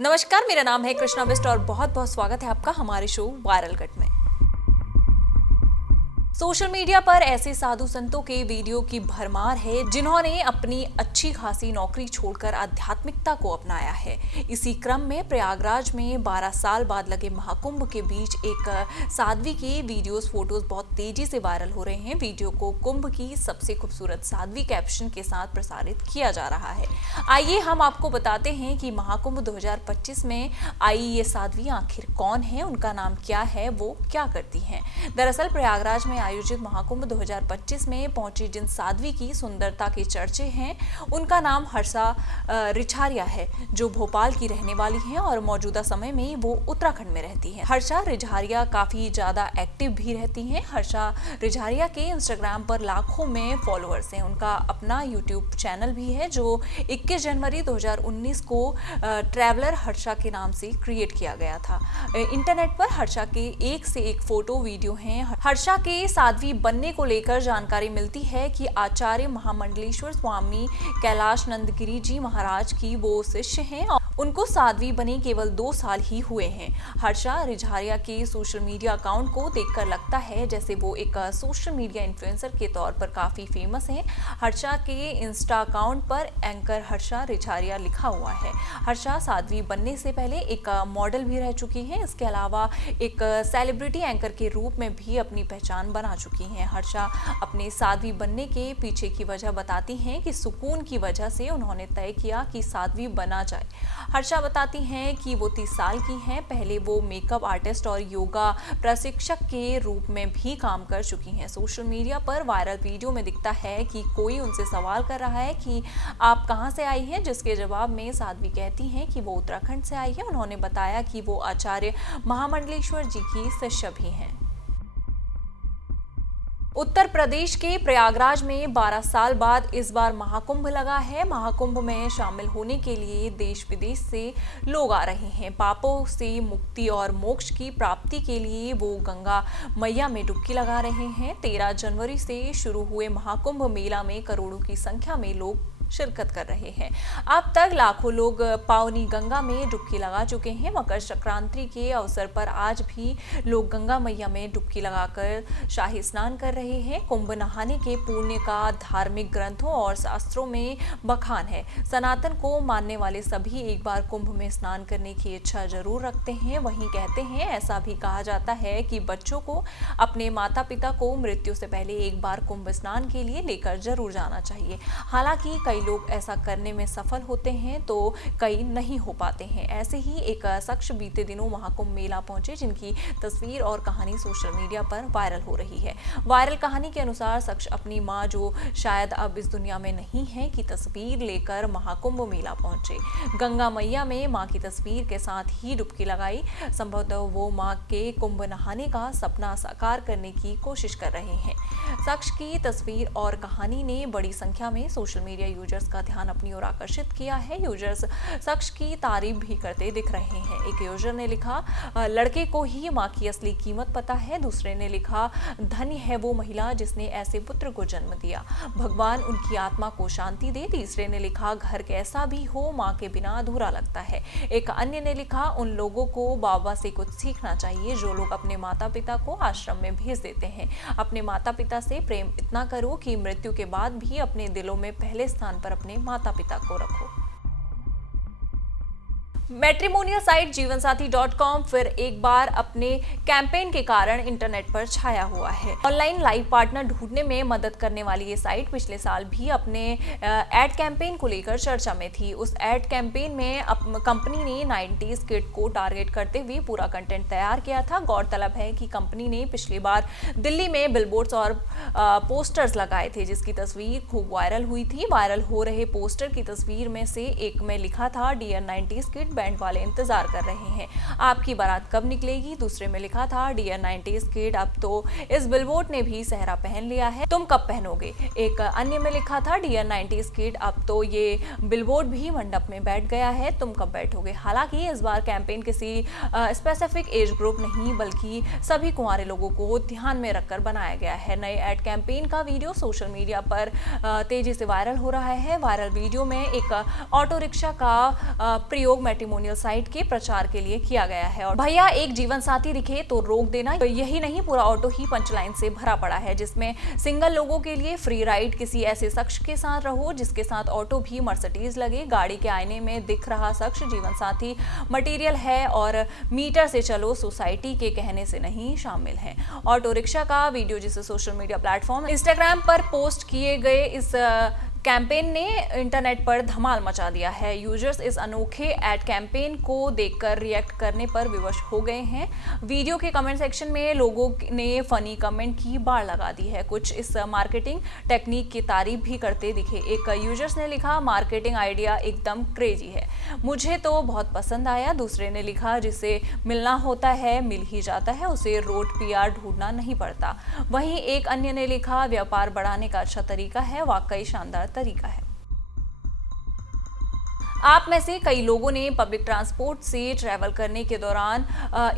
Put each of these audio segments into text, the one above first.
नमस्कार, मेरा नाम है कृष्णा बिस्ट और बहुत बहुत स्वागत है आपका हमारे शो वायरल कट में। सोशल मीडिया पर ऐसे साधु संतों के वीडियो की भरमार है जिन्होंने अपनी अच्छी खासी नौकरी छोड़कर आध्यात्मिकता को अपनाया है। इसी क्रम में प्रयागराज में 12 साल बाद लगे महाकुंभ के बीच एक साध्वी के वीडियोस फोटोज बहुत तेजी से वायरल हो रहे हैं। वीडियो को कुंभ की सबसे खूबसूरत साध्वी कैप्शन के साथ प्रसारित किया जा रहा है। आइए हम आपको बताते हैं कि महाकुंभ 2025 में आई ये साध्वी आखिर कौन है, उनका नाम क्या है, वो क्या करती हैं। दरअसल प्रयागराज में आयोजित महाकुंभ 2025 में पहुंची जिन साध्वी की सुंदरता के चर्चे हैं उनका नाम हर्षा रिछारिया है, जो भोपाल की रहने वाली हैं और मौजूदा समय में वो उत्तराखंड में रहती हैं। हर्षा रिछारिया काफी ज्यादा एक्टिव भी रहती हैं। हर्षा रिछारिया के इंस्टाग्राम पर लाखों में फॉलोअर्स हैं। उनका अपना यूट्यूब चैनल भी है जो 21 जनवरी 2019 को ट्रैवलर हर्षा के नाम से क्रिएट किया गया था। इंटरनेट पर हर्षा के एक से एक फोटो वीडियो हैं। हर्षा के साध्वी बनने को लेकर जानकारी मिलती है कि आचार्य महामंडलेश्वर स्वामी कैलाश नंदगिरी जी महाराज की वो शिष्य हैं और उनको साध्वी बने केवल 2 साल ही हुए हैं। हर्षा रिछारिया के सोशल मीडिया अकाउंट को देखकर लगता है जैसे वो एक सोशल मीडिया इन्फ्लुएंसर के तौर पर काफी फेमस हैं। हर्षा के इंस्टा अकाउंट पर एंकर हर्षा रिछारिया लिखा हुआ है। हर्षा साध्वी बनने से पहले एक मॉडल भी रह चुकी हैं। इसके अलावा एक सेलिब्रिटी एंकर के रूप में भी अपनी पहचान बना चुकी हैं। हर्षा अपने साध्वी बनने के पीछे की वजह बताती हैं कि सुकून की वजह से उन्होंने तय किया कि साध्वी बना जाए। हर्षा बताती हैं कि वो 30 साल की हैं। पहले वो मेकअप आर्टिस्ट और योगा प्रशिक्षक के रूप में भी काम कर चुकी हैं। सोशल मीडिया पर वायरल वीडियो में दिखता है कि कोई उनसे सवाल कर रहा है कि आप कहां से आई हैं, जिसके जवाब में साध्वी कहती हैं कि वो उत्तराखंड से आई है। उन्होंने बताया कि वो आचार्य महामंडलेश्वर जी की शिष्य भी हैं। उत्तर प्रदेश के प्रयागराज में 12 साल बाद इस बार महाकुंभ लगा है। महाकुंभ में शामिल होने के लिए देश विदेश से लोग आ रहे हैं। पापों से मुक्ति और मोक्ष की प्राप्ति के लिए वो गंगा मैया में डुबकी लगा रहे हैं। 13 जनवरी से शुरू हुए महाकुंभ मेला में करोड़ों की संख्या में लोग शिरकत कर रहे हैं। अब तक लाखों लोग पावनी गंगा में डुबकी लगा चुके हैं। मकर संक्रांति के अवसर पर आज भी लोग गंगा मैया में डुबकी लगाकर शाही स्नान कर रहे हैं। कुंभ नहाने के पुण्य का धार्मिक ग्रंथों और शास्त्रों में बखान है। सनातन को मानने वाले सभी एक बार कुंभ में स्नान करने की इच्छा जरूर रखते हैं। वहीं कहते हैं, ऐसा भी कहा जाता है कि बच्चों को अपने माता पिता को मृत्यु से पहले एक बार कुंभ स्नान के लिए लेकर जरूर जाना चाहिए। हालांकि कई लोग ऐसा करने में सफल होते हैं तो कई नहीं हो पाते हैं। ऐसे ही एक शख्स बीते दिनों महाकुंभ मेला पहुंचे जिनकी तस्वीर और कहानी सोशल मीडिया पर वायरल हो रही है। वायरल कहानी के अनुसार शख्स अपनी मां, जो शायद अब इस दुनिया में नहीं है, की तस्वीर लेकर महाकुंभ मेला पहुंचे। गंगा मैया में मां की तस्वीर के साथ ही डुबकी लगाई। संभवतः वो मां के कुंभ नहाने का सपना साकार करने की कोशिश कर रहे हैं। शख्स की तस्वीर और कहानी ने बड़ी संख्या में सोशल मीडिया यूजर्स का ध्यान अपनी ओर आकर्षित किया है। यूजर्स शख्स की तारीफ भी करते दिख रहे हैं। एक यूजर ने लिखा, लड़के को ही मां की असली कीमत पता है। दूसरे ने लिखा, धन्य है वो महिला जिसने ऐसे पुत्र को जन्म दिया, भगवान उनकी आत्मा को शांति दे। तीसरे ने लिखा, घर कैसा भी हो मां के बिना अधूरा लगता है। एक अन्य ने लिखा, उन लोगों को बाबा से कुछ सीखना चाहिए जो लोग अपने माता पिता को आश्रम में भेज देते हैं। अपने माता पिता से प्रेम इतना करो कि मृत्यु के बाद भी अपने दिलों में पहले स्थान पर अपने माता पिता को रखो। मैट्रिमोनियल साइट जीवनसाथी.com फिर एक बार अपने कैंपेन के कारण इंटरनेट पर छाया हुआ है। ऑनलाइन लाइफ पार्टनर ढूंढने में मदद करने वाली ये साइट पिछले साल भी अपने एड कैंपेन को लेकर चर्चा में थी। उस एड कैंपेन में कंपनी ने 90s किड को टारगेट करते हुए पूरा कंटेंट तैयार किया था। गौरतलब है कि कंपनी ने पिछली बार दिल्ली में बिलबोर्ड्स और पोस्टर्स लगाए थे जिसकी तस्वीर खूब वायरल हुई थी। वायरल हो रहे पोस्टर की तस्वीर में से एक में लिखा था, डियर 90s किड, बैंड वाले इंतजार कर रहे हैं, आपकी बारात कब निकलेगी। दूसरे में लिखा था, डियर 90s किड, अब तो इस बिलबोर्ड ने भी सेहरा पहन लिया है, तुम कब पहनोगे। एक अन्य में लिखा था, डियर 90s किड, अब तो ये बिलबोर्ड भी मंडप में बैठ गया है, तुम कब बैठोगे। हालांकि इस बार कैंपेन किसी स्पेसिफिक एज ग्रुप नहीं बल्कि सभी कुंवारे लोगों को ध्यान में रखकर बनाया गया है। नए एड कैंपेन का वीडियो सोशल मीडिया पर तेजी से वायरल हो रहा है। वायरल वीडियो में एक ऑटो रिक्शा का प्रयोग मैट्रिमोनियल मैट्रिमोनियल साइट के प्रचार के लिए किया गया है। और भैया एक जीवन साथी दिखे तो रोक देना, तो यही नहीं पूरा ऑटो ही पंचलाइन से भरा पड़ा है, जिसमें सिंगल लोगों के लिए फ्री राइड, किसी ऐसे शख्स के साथ रहो जिसके साथ ऑटो भी मर्सिडीज लगे, गाड़ी के आईने में दिख रहा शख्स जीवन साथी मटेरियल है और मीटर से चलो सोसाइटी के कहने से नहीं शामिल है। ऑटो रिक्शा का वीडियो जिसे सोशल मीडिया प्लेटफॉर्म इंस्टाग्राम पर पोस्ट किए गए इस कैंपेन ने इंटरनेट पर धमाल मचा दिया है। यूजर्स इस अनोखे एड कैंपेन को देखकर रिएक्ट करने पर विवश हो गए हैं। वीडियो के कमेंट सेक्शन में लोगों ने फनी कमेंट की बाढ़ लगा दी है। कुछ इस मार्केटिंग टेक्निक की तारीफ भी करते दिखे। एक यूजर्स ने लिखा, मार्केटिंग आइडिया एकदम क्रेजी है, मुझे तो बहुत पसंद आया। दूसरे ने लिखा, जिसे मिलना होता है मिल ही जाता है, उसे रोड पीआर ढूंढना नहीं पड़ता। वहीं एक अन्य ने लिखा, व्यापार बढ़ाने का अच्छा तरीका है, वाकई शानदार तरीका है। आप में से कई लोगों ने पब्लिक ट्रांसपोर्ट से ट्रैवल करने के दौरान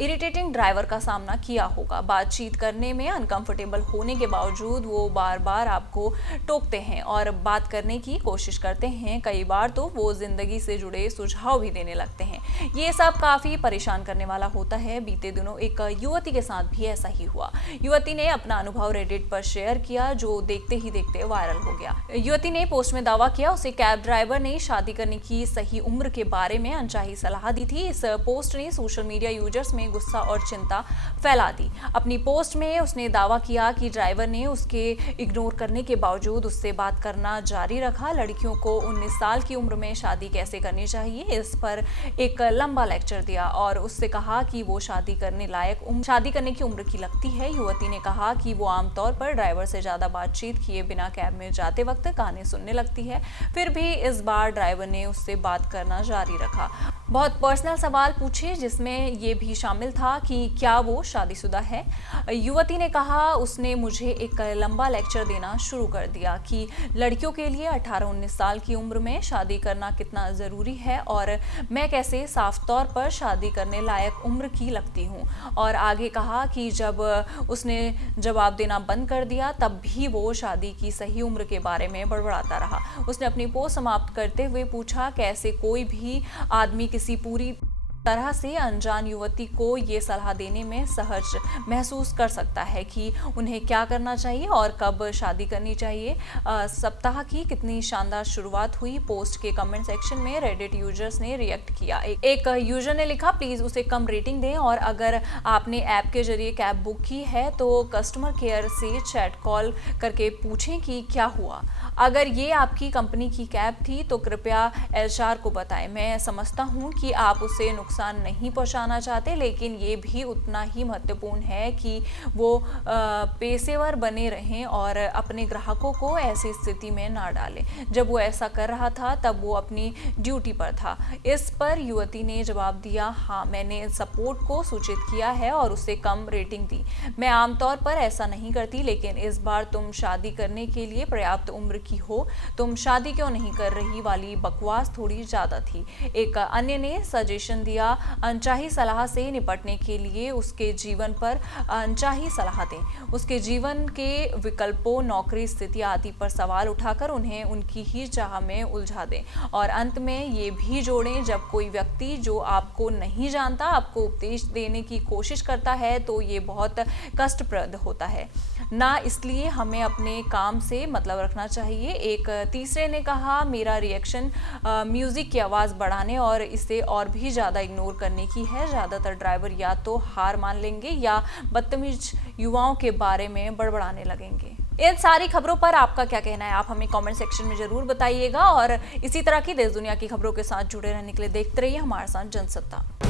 इरिटेटिंग ड्राइवर का सामना किया होगा। बातचीत करने में अनकंफर्टेबल होने के बावजूद वो बार बार आपको टोकते हैं और बात करने की कोशिश करते हैं। कई बार तो वो जिंदगी से जुड़े सुझाव भी देने लगते हैं। ये सब काफ़ी परेशान करने वाला होता है। बीते दिनों एक युवती के साथ भी ऐसा ही हुआ। युवती ने अपना अनुभव रेडिट पर शेयर किया, जो देखते ही देखते वायरल हो गया। युवती ने पोस्ट में दावा किया उसे कैब ड्राइवर ने शादी करने की सही उम्र के बारे में अनचाही सलाह दी थी। इस पोस्ट ने सोशल मीडिया यूजर्स में गुस्सा और चिंता फैला दी। अपनी पोस्ट में उसने दावा किया कि ड्राइवर ने उसके इग्नोर करने के बावजूद उससे बात करना जारी रखा। लड़कियों को 19 साल की उम्र में शादी कैसे करनी चाहिए, इस पर एक लंबा लेक्चर दिया और उससे कहा कि वो शादी करने की उम्र की लगती है। युवती ने कहा कि वो आमतौर पर ड्राइवर से ज्यादा बातचीत किए बिना कैब में जाते वक्त गाने सुनने लगती है। फिर भी इस बार ड्राइवर ने उससे बात करना जारी रखा। बहुत पर्सनल सवाल पूछे, जिसमें ये भी शामिल था कि क्या वो शादीशुदा है। युवती ने कहा उसने मुझे एक लंबा लेक्चर देना शुरू कर दिया कि लड़कियों के लिए 18-19 साल की उम्र में शादी करना कितना ज़रूरी है और मैं कैसे साफ तौर पर शादी करने लायक उम्र की लगती हूँ। और आगे कहा कि जब उसने जवाब देना बंद कर दिया तब भी वो शादी की सही उम्र के बारे में बड़बड़ाता रहा। उसने अपनी पोस्ट समाप्त करते हुए पूछा, कैसे कोई भी आदमी किसी पूरी तरह से अनजान युवती को ये सलाह देने में सहज महसूस कर सकता है कि उन्हें क्या करना चाहिए और कब शादी करनी चाहिए। सप्ताह की कितनी शानदार शुरुआत हुई। पोस्ट के कमेंट सेक्शन में रेडिट यूजर्स ने रिएक्ट किया। एक यूजर ने लिखा, प्लीज़ उसे कम रेटिंग दें और अगर आपने ऐप के जरिए कैब बुक की है तो कस्टमर केयर से चैट कॉल करके पूछें कि क्या हुआ। अगर ये आपकी कंपनी की कैब थी तो कृपया एचआर को बताएं। मैं समझता हूँ कि आप उसे नुकसान नहीं पहुंचाना चाहते, लेकिन ये भी उतना ही महत्वपूर्ण है कि वो पेशेवर बने रहें और अपने ग्राहकों को ऐसी स्थिति में ना डालें। जब वो ऐसा कर रहा था तब वो अपनी ड्यूटी पर था। इस पर युवती ने जवाब दिया, हाँ मैंने सपोर्ट को सूचित किया है और उसे कम रेटिंग दी। मैं आमतौर पर ऐसा नहीं करती, लेकिन इस बार तुम शादी करने के लिए पर्याप्त उम्र की हो, तुम शादी क्यों नहीं कर रही वाली बकवास थोड़ी ज़्यादा थी। एक अन्य ने सजेशन दिया, अनचाही सलाह से निपटने के लिए उसके जीवन पर अनचाही सलाह दें। उसके जीवन के विकल्पों, नौकरी, स्थिति आदि पर सवाल उठाकर उन्हें उनकी ही चाह में उलझा दें। और अंत में ये भी जोड़ें, जब कोई व्यक्ति जो आपको नहीं जानता आपको उपदेश देने की कोशिश करता है तो ये बहुत कष्टप्रद होता है ना, इसलिए हमें अपने काम से मतलब रखना चाहिए। एक तीसरे ने कहा, मेरा रिएक्शन म्यूजिक की आवाज़ बढ़ाने और इसे और भी ज़्यादा इग्नोर करने की है। ज़्यादातर ड्राइवर या तो हार मान लेंगे या बदतमीज युवाओं के बारे में बड़बड़ाने लगेंगे। इन सारी खबरों पर आपका क्या कहना है, आप हमें कमेंट सेक्शन में ज़रूर बताइएगा और इसी तरह की देश दुनिया की खबरों के साथ जुड़े रहने के लिए देखते रहिए हमारे साथ जनसत्ता।